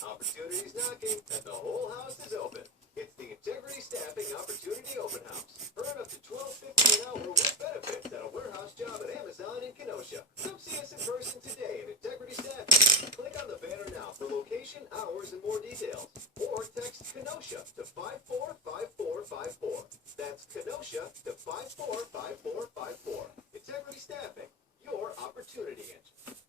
Opportunity's knocking, and the whole house is open. It's the Integrity Staffing Opportunity Open House. Earn up to $12.50 an hour with benefits at a warehouse job at Amazon in Kenosha. Come see us in person today at Integrity Staffing. Click on the banner now for location, hours, and more details. Or text Kenosha to 545454. That's Kenosha to 545454. Integrity Staffing, your opportunity engine.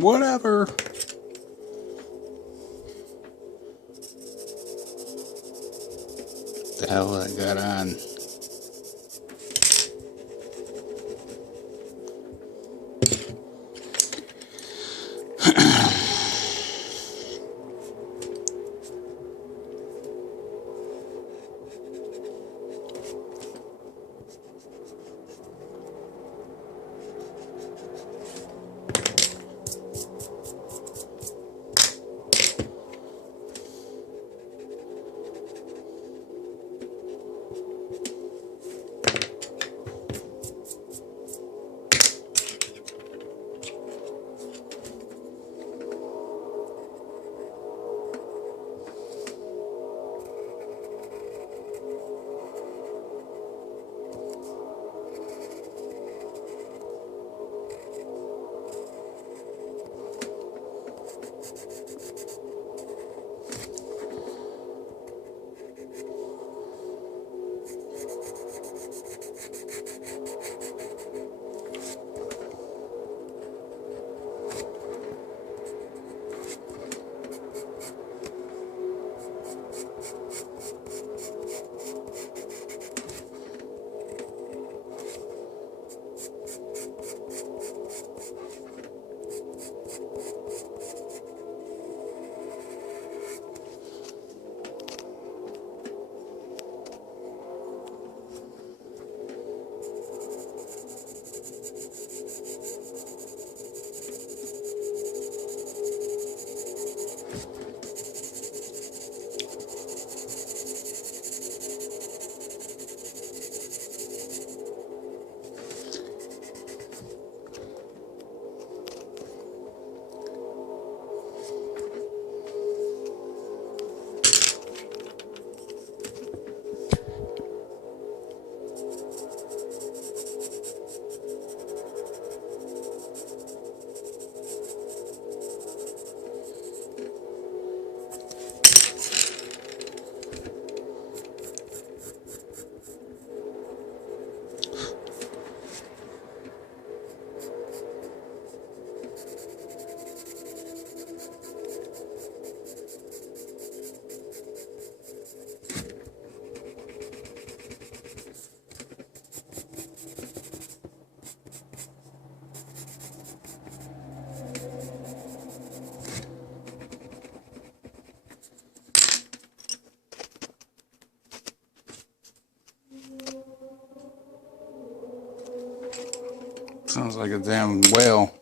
Whatever. The hell I got on. Sounds like a damn whale.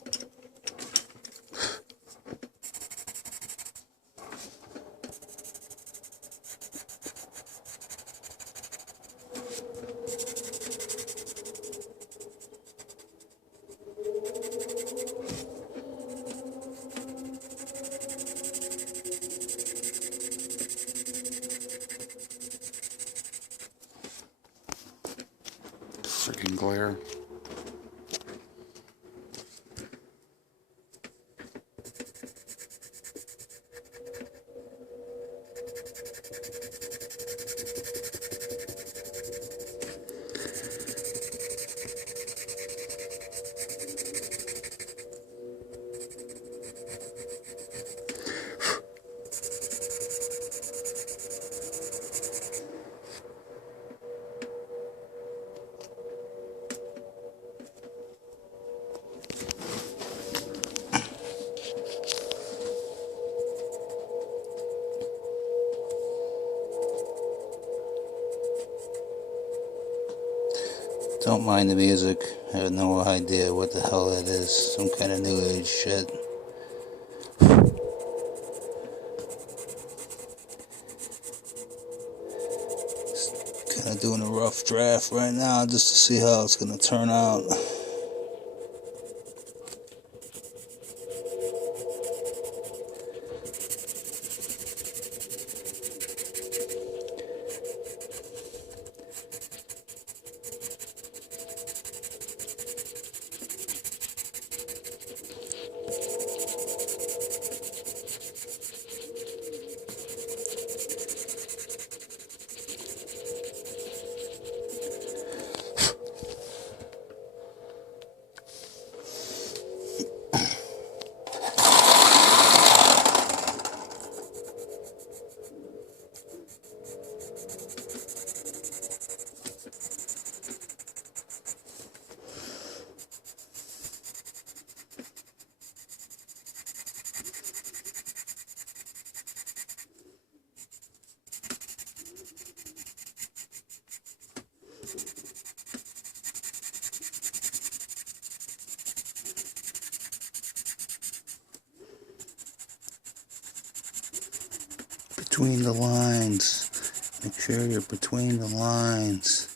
Freaking glare. Don't mind the music. I have no idea what the hell that is. Some kind of new age shit. Kind of doing a rough draft right now just to see how it's going to turn out. between the lines. Make sure you're between the lines.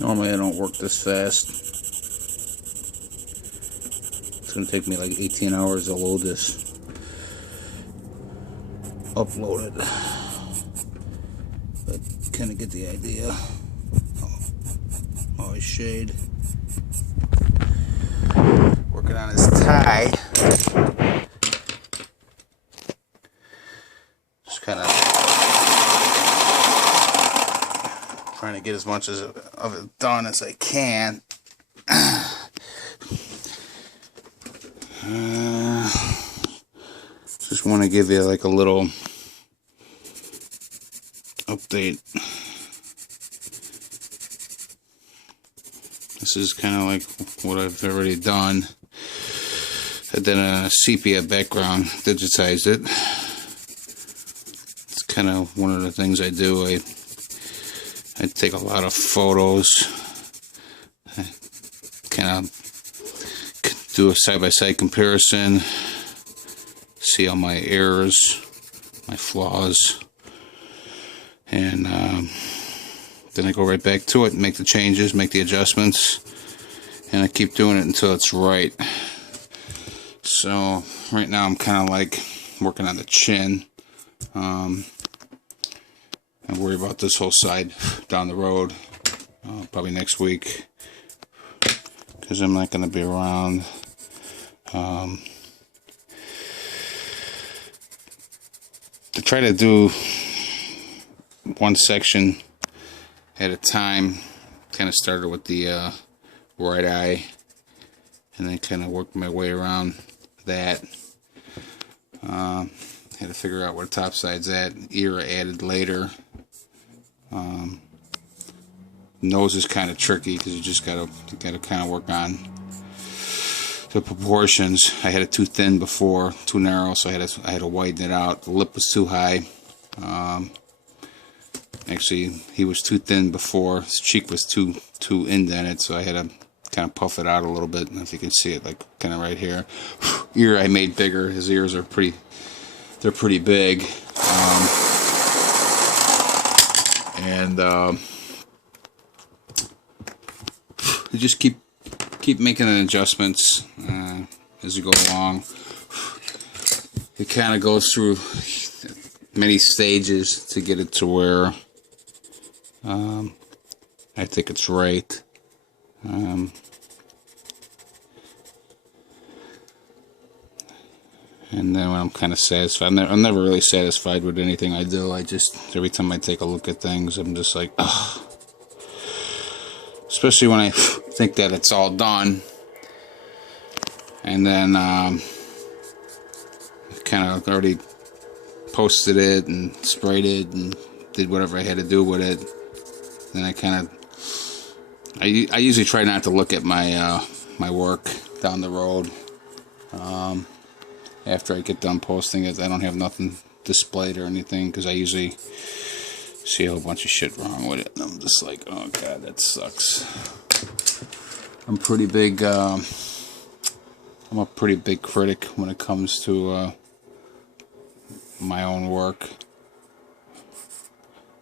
Normally I don't work this fast. It's going to take me like 18 hours to load this. Upload it. But kind of get the idea. Oh, his shade. Working on his tie. Just kind of trying to get as much of it done as I can. Just want to give you like a little update. This is kind of like what I've already done. I did a sepia background, digitized it. It's kind of one of the things I do. I take a lot of photos. I kind of do a side-by-side comparison. See all my errors, my flaws, and then I go right back to it and make the changes, make the adjustments, and I keep doing it until it's right. So right now I'm kind of like working on the chin. I worry about this whole side down the road, probably next week, because I'm not going to be around. To try to do one section at a time. Kind of started with the right eye, and then kind of worked my way around that. Had to figure out where the top side's at. Ear I added later. Nose is kind of tricky because you just gotta kind of work on the proportions. I had it too thin before, too narrow, so I had to widen it out. The lip was too high. Actually, he was too thin before. His cheek was too indented, so I had to kind of puff it out a little bit. And if you can see it, like kind of right here. Ear I made bigger. His ears are pretty big. You just keep making adjustments as you go along. It kind of goes through many stages to get it to where I think it's right. And then when I'm kind of satisfied, I'm never really satisfied with anything I do. I just, every time I take a look at things, I'm just like, ugh. Especially when I think that it's all done, and then kind of already posted it and sprayed it and did whatever I had to do with it. Then I usually try not to look at my my work down the road. After I get done posting it, I don't have nothing displayed or anything, because I usually see a whole bunch of shit wrong with it, and I'm just like, oh god, that sucks. I'm a pretty big critic when it comes to my own work,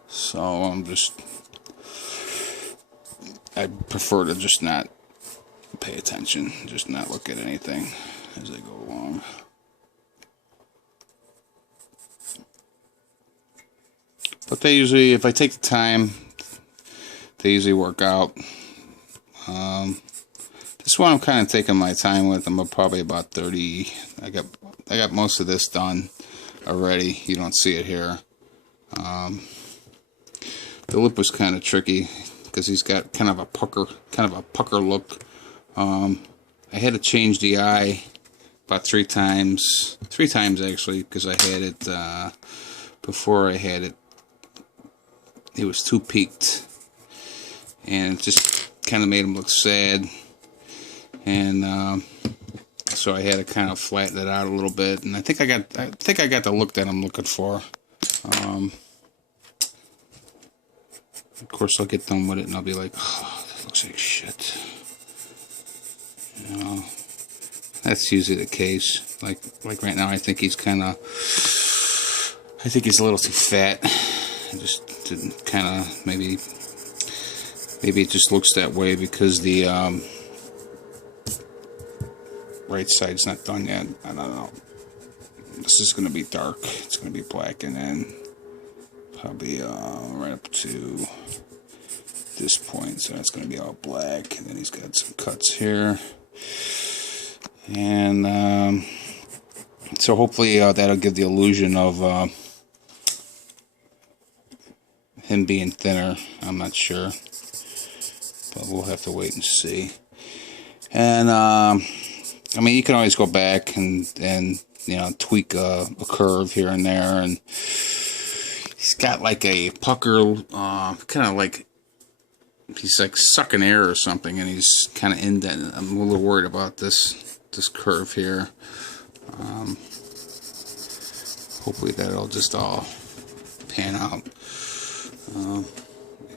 so I prefer to just not pay attention, just not look at anything as I go along. But they usually, if I take the time, they usually work out. This one I'm kind of taking my time with. I'm probably about 30. I got most of this done already. You don't see it here. The lip was kind of tricky because he's got kind of a pucker look. I had to change the eye about three times actually, because I had it before I had it. It was too peaked, and it just kind of made him look sad. And so I had to kind of flatten it out a little bit. And I think I got the look that I'm looking for. Of course, I'll get done with it, and I'll be like, "Oh, that looks like shit." You know, that's usually the case. Like right now, I think he's a little too fat. I just didn't kind of maybe it just looks that way because the right side's not done yet. I don't know. This is going to be dark. It's going to be black, and then probably right up to this point. So it's going to be all black, and then he's got some cuts here, and so hopefully that'll give the illusion of him being thinner. I'm not sure, but we'll have to wait and see. And I mean, you can always go back and you know, tweak a curve here and there. And he's got like a pucker, kind of like he's like sucking air or something, and he's kind of indented. I'm a little worried about this curve here. Hopefully that'll just all pan out.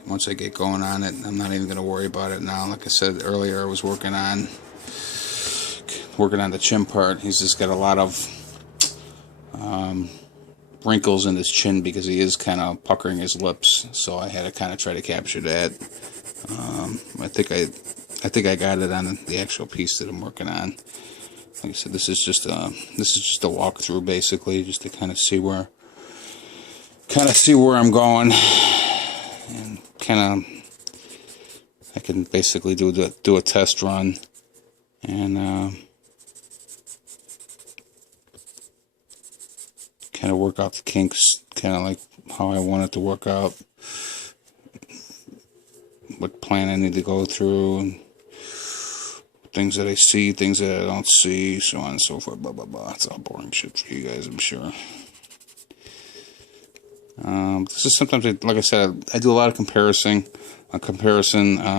Once I get going on it, I'm not even going to worry about it now. Like I said earlier, I was working on the chin part. He's just got a lot of wrinkles in his chin because he is kind of puckering his lips. So I had to kind of try to capture that. I think I got it on the actual piece that I'm working on. Like I said, this is just a walkthrough basically, just to kind of see where I'm going, and kind of I can basically do a test run, and kind of work out the kinks, kind of like how I want it to work out, what plan I need to go through, and things that I see, things that I don't see, so on and so forth, blah blah blah. It's all boring shit for you guys, I'm sure. This is sometimes, like I said, I do a lot of comparison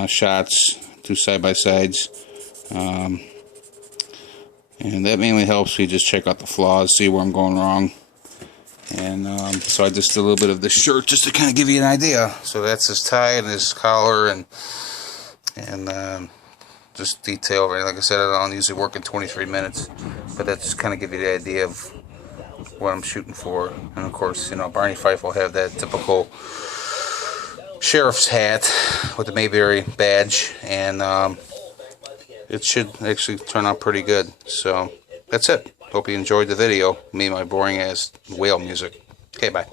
shots, do side-by-sides, and that mainly helps me just check out the flaws, see where I'm going wrong. And so I just did a little bit of this shirt just to kind of give you an idea. So that's his tie and his collar, and just detail. Right? Like I said, I don't usually work in 23 minutes, but that just kind of give you the idea of what I'm shooting for. And of course, you know, Barney Fife will have that typical sheriff's hat with the Mayberry badge, and it should actually turn out pretty good. So that's it. Hope you enjoyed the video. Me and my boring ass whale music. Okay, bye.